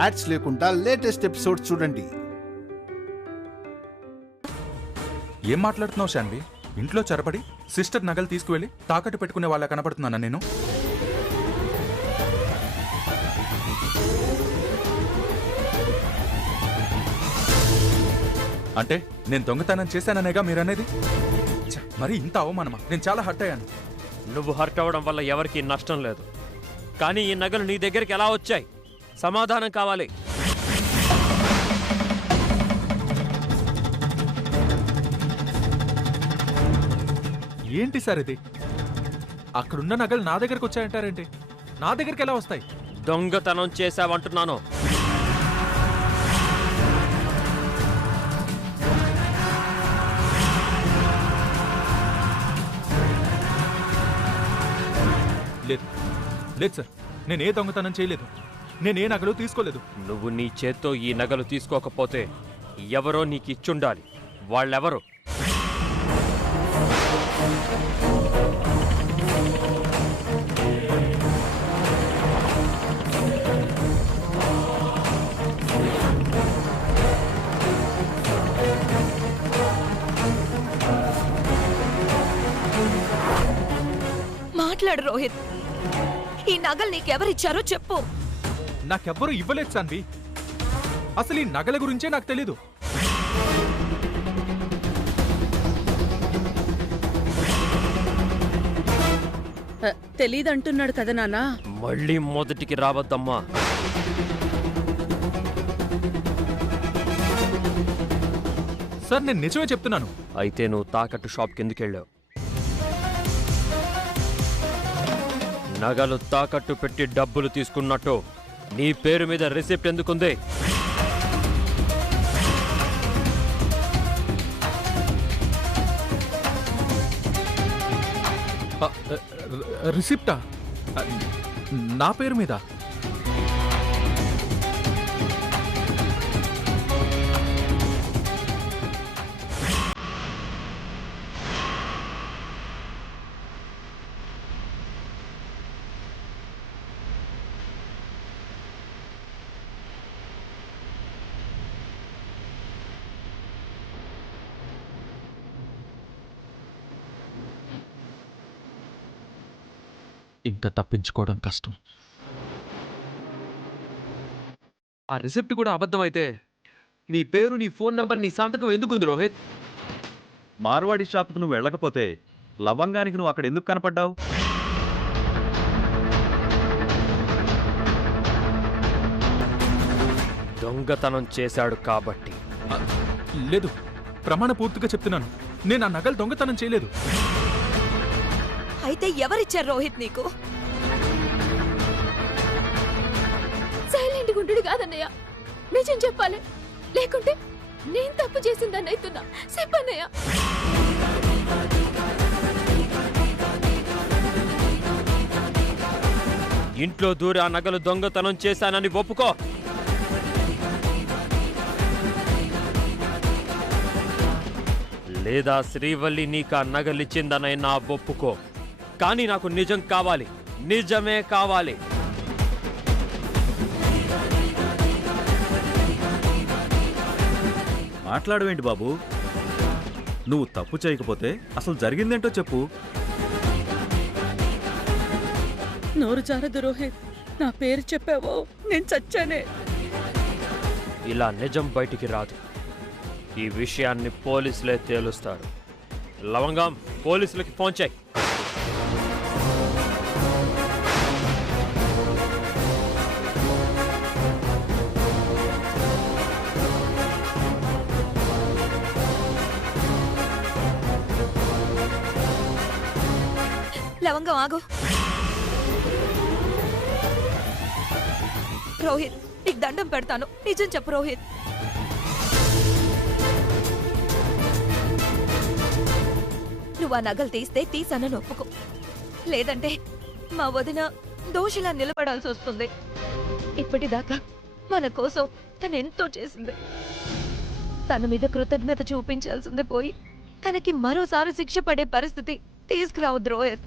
Ads లేకుండా latest episodes చూడండి. ఏం మాట్లాడుతున్నావు శాన్వి? ఇంట్లో చొరబడి సిస్టర్ నగలు తీసుకువెళ్ళి తాకట్టు పెట్టుకునే వాళ్ళ కనపడుతున్నానా నేను? అంటే నేను దొంగతనం చేశాననేగా మీరనేది? మరి ఇంత అవమానమా? నేను చాలా హర్ట్ అయ్యాను. నువ్వు హర్ట్ అవ్వడం వల్ల ఎవరికీ నష్టం లేదు, కానీ ఈ నగలు నీ దగ్గరికి ఎలా వచ్చాయి? సమాధానం కావాలి. ఏంటి సార్ ఇది? అక్కడున్న నగలు నా దగ్గరకు వచ్చాయంటారేంటి? నా దగ్గరికి ఎలా వస్తాయి? దొంగతనం చేశావంటున్నాను. లేదు లేదు సార్, నేనే దొంగతనం చేయలేదు. నేనే నగలు తీసుకోలేదు. నువ్వు నీ చేత్తో ఈ నగలు తీసుకోకపోతే ఎవరో నీకు ఇచ్చుండాలి. వాళ్ళెవరు? మాట్లాడు రోహిత్. ఈ నగలు నీకెవరిచ్చారో చెప్పు. నాకెవ్వరూ ఇవ్వలేదు సాన్వి. అసలు ఈ నగల గురించే నాకు తెలీదు. తెలీదంటున్నాడు కదా నాన్నా. మళ్ళీ మొదటికి రావద్దమ్మా. సార్ నేను నిజమే చెప్తున్నాను. అయితే నువ్వు తాకట్టు షాప్ కిందకెళ్ళావు. నగలు తాకట్టు పెట్టి డబ్బులు తీసుకున్నట్టు నీ పేరు మీద రిసిప్ట్ ఎందుకుంది? రిసిప్టా? నా పేరు మీద? ఇంకా తప్పించుకోవడం కష్టం. ఆ రిసిప్ట్ కూడా అబద్ధమైతే నీ పేరు, నీ ఫోన్ నంబర్, నీ సంతకం ఎందుకుంది రోహిత్? మార్వాడి షాప్కు నువ్వు వెళ్ళకపోతే లవంగానికి నువ్వు అక్కడ ఎందుకు కనపడ్డావు? దొంగతనం చేశాడు కాబట్టి. లేదు, ప్రమాణ పూర్తిగా చెప్తున్నాను, నేను ఆ నగలు దొంగతనం చేయలేదు. అయితే ఎవరిచ్చారు రోహిత్ నీకు? సైలెంట్ గుండు కాదన్నయ్య, నిజం చెప్పాలి, లేకుంటే నేను తప్పు చేసిందని అవుతున్నా. చెప్పన్నయ్య. ఇంట్లో దూరి ఆ నగలు దొంగతనం చేశానని ఒప్పుకో. లేదా శ్రీవల్లి నీకు ఆ నగలిచ్చిందనైనా ఒప్పుకో. కానీ నాకు నిజం కావాలి, నిజమే కావాలి. మాట్లాడవేంటి బాబు? నువ్వు తప్పు చేయకపోతే అసలు జరిగిందేంటో చెప్పు. నోరు జారదు రోహిత్. నా పేరు చెప్పావో నేను చచ్చానే. ఇలా నిజం బయటికి రాదు. ఈ విషయాన్ని పోలీసులే తేలుస్తారు. లవంగం, పోలీసులకి ఫోన్ చేయి. లవంగం ఆగు. రోహిత్, నీకు దండం పెడతాను, నిజం చెప్పు రోహిత్. నువ్వు ఆ నగలు తీస్తే తీసానని ఒప్పుకో, లేదంటే మా వదిన దోషిలా నిలబడాల్సి వస్తుంది. ఇప్పటిదాకా మన కోసం తను ఎంతో చేసింది. తన మీద కృతజ్ఞత చూపించాల్సింది పోయి తనకి మరోసారి శిక్ష పడే పరిస్థితి తీసుకురావద్దు రోహిత్.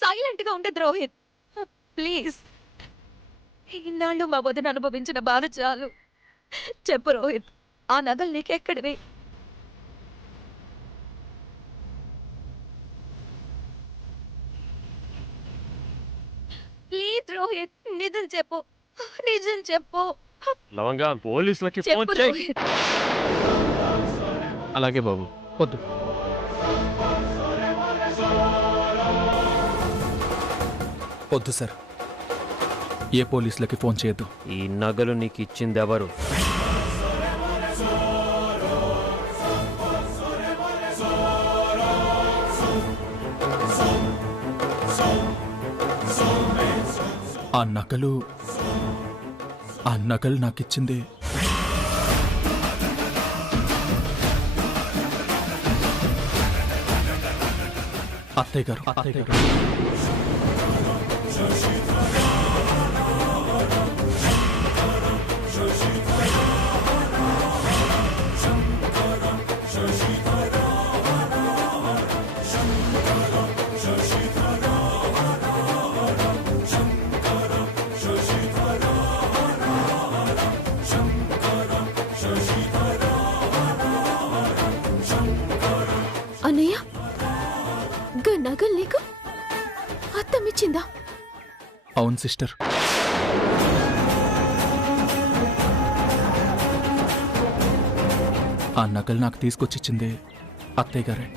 సైలెంట్ గా ఉండదు రోహిత్. ప్లీజ్, ఇన్నాళ్ళు మా వదిన అనుభవించిన బాధ చాలు. చెప్పు రోహిత్, ఆ నగలు నీకెక్కడివి? ప్లీజ్ రోహిత్, నిజం చెప్పు, నిజం చెప్పు. లవంగా పోలీసులకి ఫోన్ చెప్పు చేయి. రోహిత్. అలాగే బాబు, వద్దు. వద్దు సార్, ఏ పోలీసులకి ఫోన్ చేయొద్దు. ఈ నగలు నీకు ఇచ్చింది ఎవరు? ఆ నగలు నాకిచ్చింది అత్తయ్య గారు. అన్నయ్య, గా నగలు నీకు అత్తమిచ్చిందా? అవును సిస్టర్. ఆ నగలు నాకు తీసుకొచ్చిచ్చింది అత్తయ్య గారే.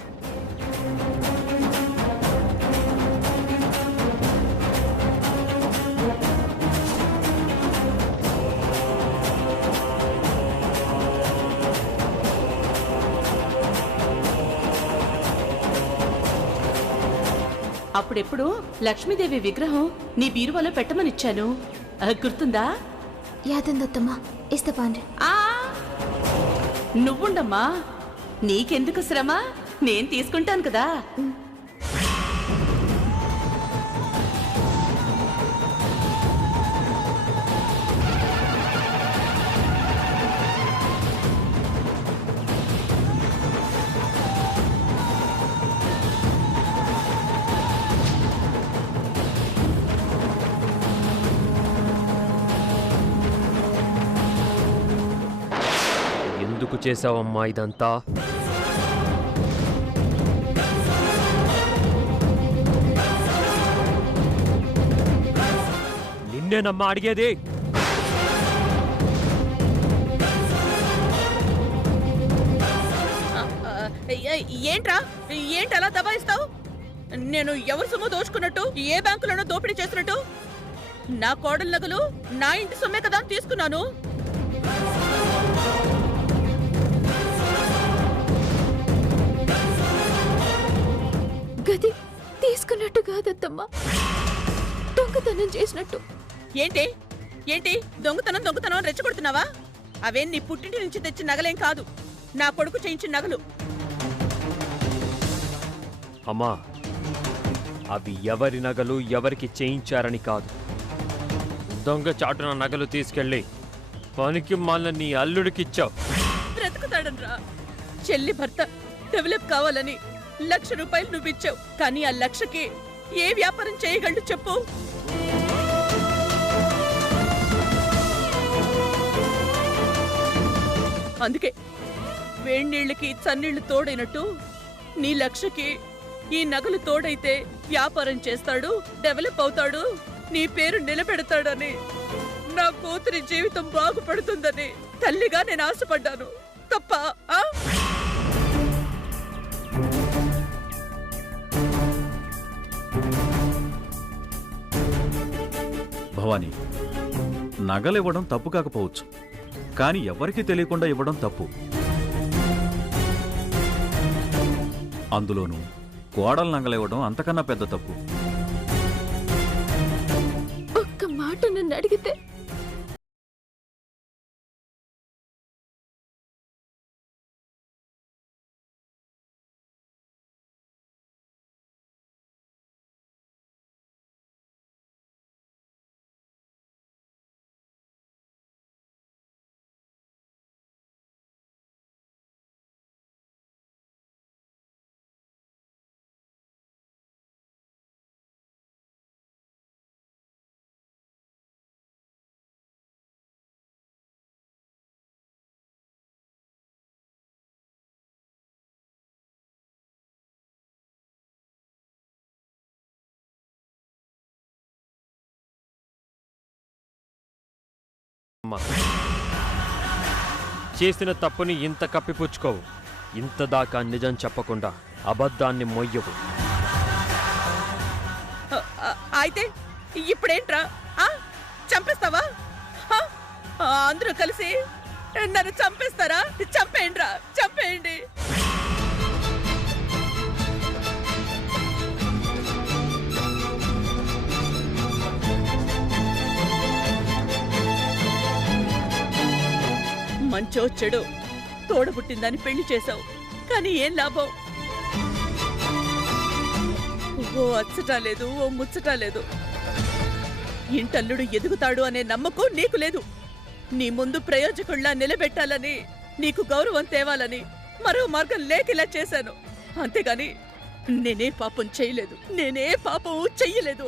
అప్పుడెప్పుడు లక్ష్మీదేవి విగ్రహం నీ బీరువాలో పెట్టమనిచ్చాను, గుర్తుందా? యాదందత్తమ్మా, ఇస్తపాండ్రి. ఆ నువ్వుండమ్మా, నీకెందుకు శ్రమ, నేను తీసుకుంటాను కదా. ఎందుకు చేసావమ్మా ఇదంతా? నిన్నేనమ్మా అడిగేది. ఏంట్రా, ఏంటలా దబాయిస్తావు? నేను ఎవరి సొమ్ము దోచుకున్నట్టు, ఏ బ్యాంకులోనో దోపిడీ చేసినట్టు? నా కోడల నగలు నా ఇంటి సొమ్మే కదా తీసుకున్నాను. గది తీసుకున్నట్టు కాదత్తమ్మా, దొంగతనం చేసినట్టు. ఏంటి ఏంటి దొంగతనం రెచ్చగొడుతున్నావా? అవేం నీ పుట్టింటి నుంచి తెచ్చిన నగలేం కాదు, నా కొడుకు చేయించిన నగలు. అమ్మా, అవి ఎవరి నగలు ఎవరికి చేయించారని కాదు, దొంగ చాటున నగలు తీసుకెళ్ళి పనికి మళ్ళీ నీ అల్లుడికిచ్చావు. బ్రతుకుతాడనరా, చెల్లి భర్త డెవలప్ కావాలని ₹1,00,000 నువ్విచ్చావు, కానీ ఆ 1,00,000కి ఏ వ్యాపారం చేయగలడు చెప్పు? అందుకే వేణీళ్ళకి చన్నీళ్లు తోడైనట్టు నీ 1,00,000కి ఈ నగలు తోడైతే వ్యాపారం చేస్తాడు, డెవలప్ అవుతాడు, నీ పేరు నిలబెడతాడని, నా కూతురి జీవితం బాగుపడుతుందని తల్లిగా నేను ఆశపడ్డాను. తప్ప ఆ? భవానీ, నగలివ్వడం తప్పు కాకపోవచ్చు, కానీ ఎవరికీ తెలియకుండా ఇవ్వడం తప్పు. అందులోనూ కోడలు నగలివ్వడం అంతకన్నా పెద్ద తప్పు. ఒక్క మాట నన్ను అడిగితే అమ్మా చేసిన తప్పుని ఇంత కప్పిపుచ్చుకోవు, ఇంత దాకా నిజం చెప్పకుండా అబద్ధాన్ని మొయ్యవు. అయితే ఇప్పుడేంట్రా? చంపేస్తావా? అందరూ కలిసి నన్ను చంపేస్తారా? చంపేయండిరా, చంపేయండి. మంచో చెడు తోడబుట్టిందని పెళ్లి చేశావు, కానీ ఏం లాభం? ఓ అచ్చటా లేదు, ఓ ముచ్చటా లేదు. ఇంటల్లుడు ఎదుగుతాడు అనే నమ్మకం నీకు లేదు. నీ ముందు ప్రయోజకుల్లా నిలబెట్టాలని, నీకు గౌరవం తేవాలని మరో మార్గం లేకిలా చేశాను. అంతేగాని నేనే పాపం చేయలేదు, నేనే పాపం చెయ్యలేదు.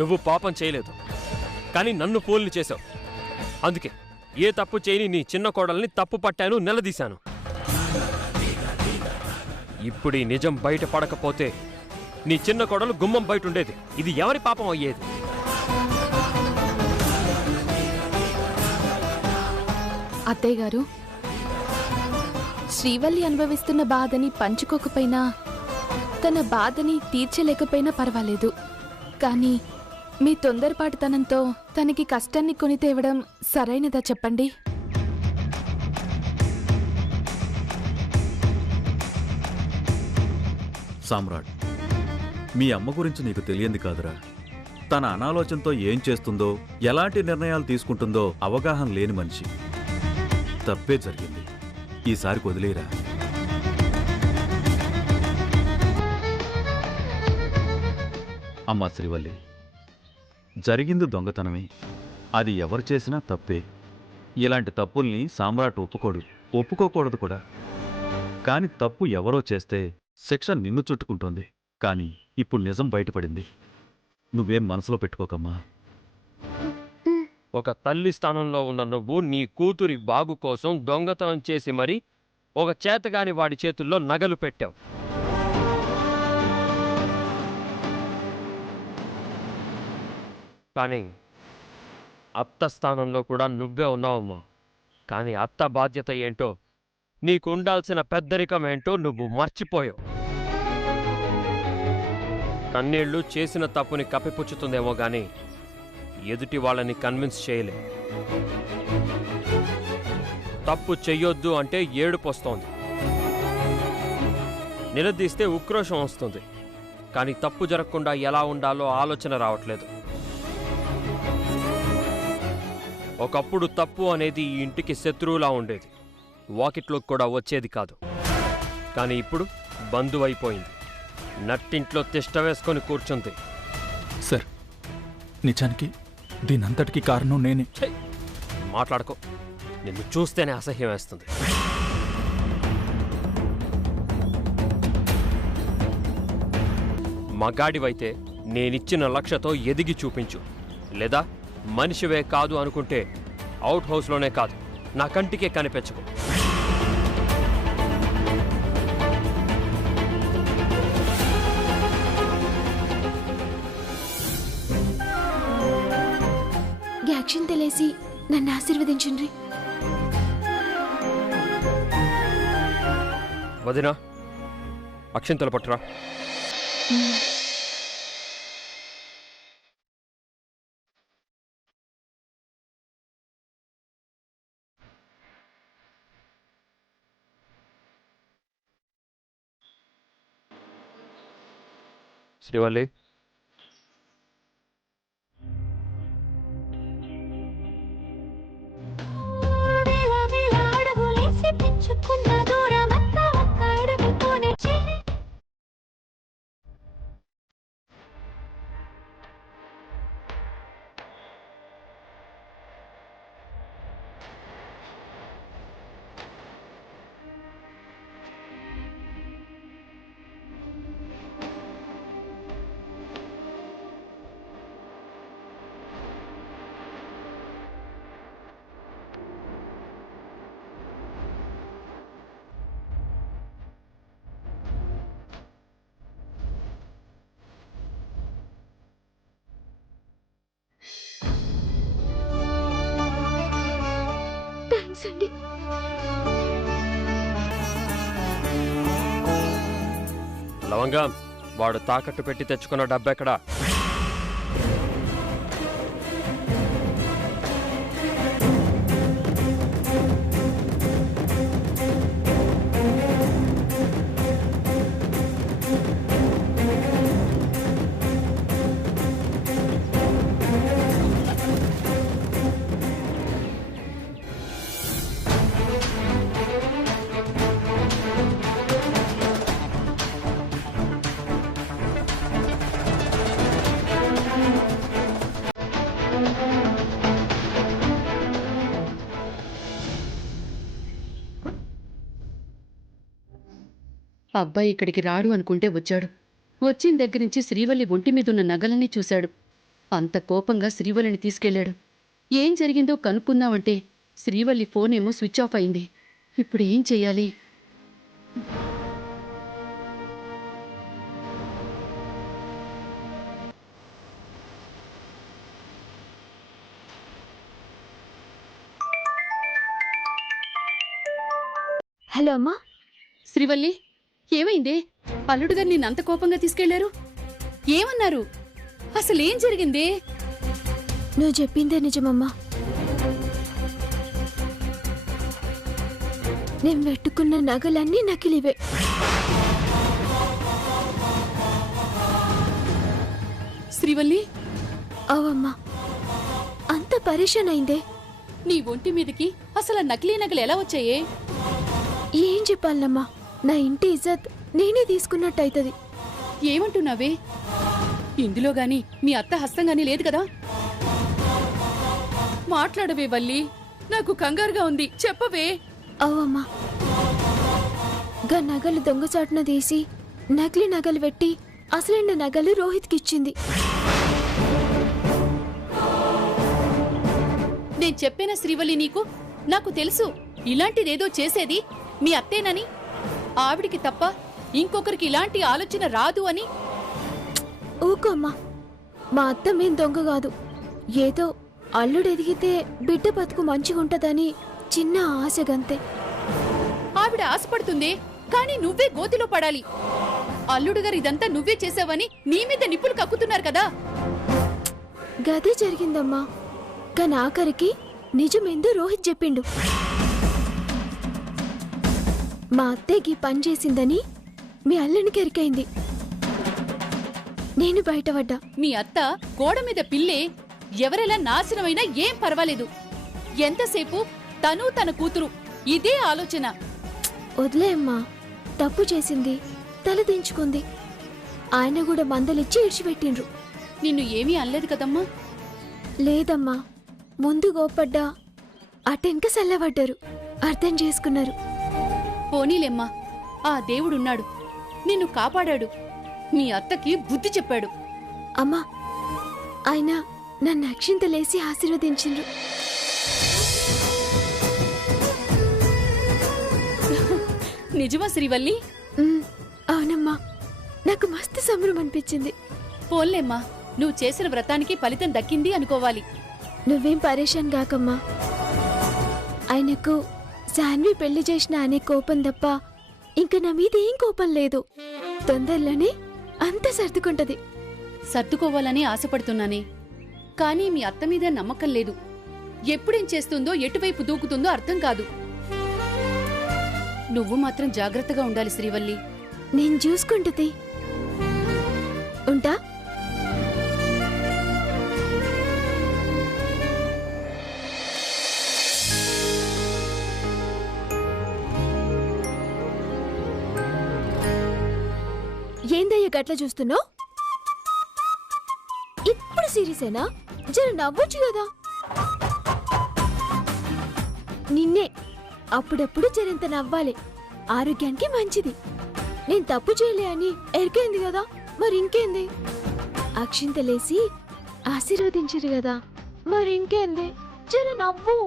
నువ్వు పాపం చేయలేదు, కానీ నన్ను పోల్ని చేశావు. అందుకే ఏ తప్పు చేయని నీ చిన్న కోడల్ని తప్పు పట్టాను, నిలదీశాను. ఇప్పుడు ఈ నిజం బయట పడకపోతే నీ చిన్న కోడలు గుమ్మం బయట ఉండేది. ఇది ఎవరి పాపం అయ్యేది? అత్తయ్య గారు, శ్రీవల్లి అనుభవిస్తున్న బాధని పంచుకోకపోయినా, తన బాధని తీర్చలేకపోయినా పర్వాలేదు. కానీ మీ తొందరపాటుతనంతో తనకి కష్టాన్ని కొని తేవడం సరైనదా చెప్పండి? సామ్రాట్, మీ అమ్మ గురించి నీకు తెలియంది కాదురా. తన అనాలోచనతో ఏం చేస్తుందో, ఎలాంటి నిర్ణయాలు తీసుకుంటుందో అవగాహన లేని మనిషి. తప్పే జరిగింది, ఈసారికి వదిలేరా. అమ్మా శ్రీవల్లి, జరిగింది దొంగతనమే. అది ఎవరు చేసినా తప్పే. ఇలాంటి తప్పుల్ని సామ్రాట్ ఒప్పుకోకూడదు కూడా. కాని తప్పు ఎవరో చేస్తే శిక్ష నిన్ను చుట్టుకుంటోంది. కానీ ఇప్పుడు నిజం బయటపడింది. నువ్వేం మనసులో పెట్టుకోకమ్మా. ఒక తల్లి స్థానంలో ఉన్న నువ్వు నీ కూతురి బాగు కోసం దొంగతనం చేసి మరి ఒక చేతగాని వాడి చేతుల్లో నగలు పెట్టావు. కానీ అత్త స్థానంలో కూడా నువ్వే ఉన్నావమ్మా. కానీ అత్త బాధ్యత ఏంటో, నీకుండాల్సిన పెద్దరికం ఏంటో నువ్వు మర్చిపోయావు. కన్నీళ్లు చేసిన తప్పుని కప్పిపుచ్చుతుందేమో గాని ఎదుటి వాళ్ళని కన్విన్స్ చేయలే. తప్పు చెయ్యొద్దు అంటే ఏడుపు వస్తోంది, నిలదీస్తే ఉక్రోషం వస్తుంది. కానీ తప్పు జరగకుండా ఎలా ఉండాలో ఆలోచన రావట్లేదు. ఒకప్పుడు తప్పు అనేది ఈ ఇంటికి శత్రువులా ఉండేది, వాకిట్లోకి కూడా వచ్చేది కాదు. కానీ ఇప్పుడు బంధువైపోయింది, నట్టింట్లో తిష్ట వేసుకొని కూర్చుంది. సార్, నిజానికి దీనంతటికీ కారణం నేనే. మాట్లాడుకో, నిన్ను చూస్తేనే అసహ్యం వేస్తుంది. మగాడివైతే నేనిచ్చిన లక్ష్యతో ఎదిగి చూపించు. లేదా మనిషివే కాదు అనుకుంటే అవుట్ హౌస్లోనే కాదు, నా కంటికే కనిపించకు. యాక్షన్ తెలిసి నన్ను ఆశీర్వదించండి. వదినా, అక్షింతలు పట్టురా. శ్రీవల్లి, థ్యాంక్స్ అండి. లవంగం, వాడు తాకట్టు పెట్టి తెచ్చుకున్న డబ్బెక్కడా? అబ్బాయి ఇక్కడికి రాడు అనుకుంటే వచ్చాడు. వచ్చిన దగ్గర నుంచి శ్రీవల్లి ఒంటి మీదున్న నగలన్నీ చూశాడు. అంత కోపంగా శ్రీవల్లిని తీసుకెళ్లాడు. ఏం జరిగిందో కనుక్కుందామంటే శ్రీవల్లి ఫోన్ ఏమో స్విచ్ ఆఫ్ అయింది. ఇప్పుడు ఏం చెయ్యాలి? హలో అమ్మా. శ్రీవల్లి, ఏమైందే? అల్లుడు గారు నిన్నంత కోపంగా తీసుకెళ్లారు. ఏమన్నారు? అసలేం జరిగిందే? నువ్వు చెప్పిందే నిజమమ్మా. నేను పెట్టుకున్న నగలన్నీ నకిలివే. శ్రీవల్లి, అవమ్మా, అంత పరేషాన్ అయిందే. నీ ఒంటి మీదకి అసలు నకిలీ నగలు ఎలా వచ్చాయే? ఏం చెప్పాలమ్మా, నా ఇంటి ఇజ్జత్ నేనే తీసుకున్నట్టు అవుతుంది. ఏమంటున్నావే? ఇందులో గాని మీ అత్త హస్తం గాని లేదు కదా? మాట్లాడవే వల్లి, నాకు కంగారుగా ఉంది, చెప్పవే. అవమ్మా, గా నగలు దొంగచాటున తీసి నకిలీ నగలు పెట్టి అసలైన నగలు రోహిత్కిచ్చింది. నేను చెప్పేనా శ్రీవల్లి నీకు? నాకు తెలుసు ఇలాంటిదేదో చేసేది మీ అత్తేనని. ఆవిడికి తప్ప ఇంకొకరికి ఇలాంటి ఆలోచన రాదు అని. ఊకమ్మా, మా అత్త మేం దొంగ కాదు. ఏదో అల్లుడు ఎదిగితే బిడ్డ బతుకు మంచిగుంటదని చిన్న ఆశగంతే. ఆవిడ ఆశపడుతుంది, కానీ నువ్వే గోతిలో పడాలి. అల్లుడు గారు ఇదంతా నువ్వే చేసావని నీ మీద నిప్పులు కక్కుతున్నారు కదా. గదే జరిగిందమ్మా. కానీ ఆఖరికి నిజమేందో రోహిత్ చెప్పిండు. మా అత్తేకి పని చేసిందని మీ అల్లునికి ఎరికైంది. నేను బయటపడ్డా. మీ అత్త గోడ మీద పిల్లే ఎవరెలా నాశనమైనా ఏం పర్వాలేదు. ఎంతసేపు తను తన కూతురు ఇదే ఆలోచన. వదిలే అమ్మా, తప్పు చేసింది, తల దించుకుంది. ఆయన కూడా మందలిచ్చి ఇడిచిపెట్టిండ్రు. నిన్ను ఏమీ అనలేదు కదమ్మా? లేదమ్మా, ముందు గోపడ్డా అటెంక సల్లబడ్డారు, అర్థం చేసుకున్నారు. పోనీలేమ్మా, ఆ దేవుడున్నాడు, నిన్ను కాపాడాడు. మీ అత్తకి బుద్ధి చెప్పాడు. అమ్మా, ఆయన నన్ను అక్షింతలేసి ఆశీర్వదించిండ్రు. నిజమా శ్రీవల్లి? అవునమ్మా, నాకు మస్తు సంబరం అనిపించింది. పోన్లేమ్మా, నువ్వు చేసిన వ్రతానికి ఫలితం దక్కింది అనుకోవాలి. నువ్వేం పరేషాన్ కాకమ్మా. ఆయనకు శాన్వి పెళ్లి చేసిన అనే కోపం తప్ప ఇంక నా మీద ఏం కోపం లేదు. తొందరలోనే అంత సర్దుకుంటది. సర్దుకోవాలని ఆశపడుతున్నానే, కానీ మీ అత్త మీద నమ్మకం లేదు. ఎప్పుడేం చేస్తుందో ఎటువైపు దూకుతుందో అర్థం కాదు. నువ్వు మాత్రం జాగ్రత్తగా ఉండాలి శ్రీవల్లి. నేను చూసుకుంటది. ఉంటా. ఏందయ్య గట్ల చూస్తున్నావు? ఇప్పుడు సీరియసేనా? జర నవ్వొచ్చు కదా. నిన్నే అప్పుడప్పుడు జరంత నవ్వాలి, ఆరోగ్యానికి మంచిది. నేను తప్పు చేయలే అని ఎరికైంది కదా, మరి ఇంకేంది? అక్షింతలేసి ఆశీర్వదించరు కదా, మరి ఇంకేంది? జర నవ్వు.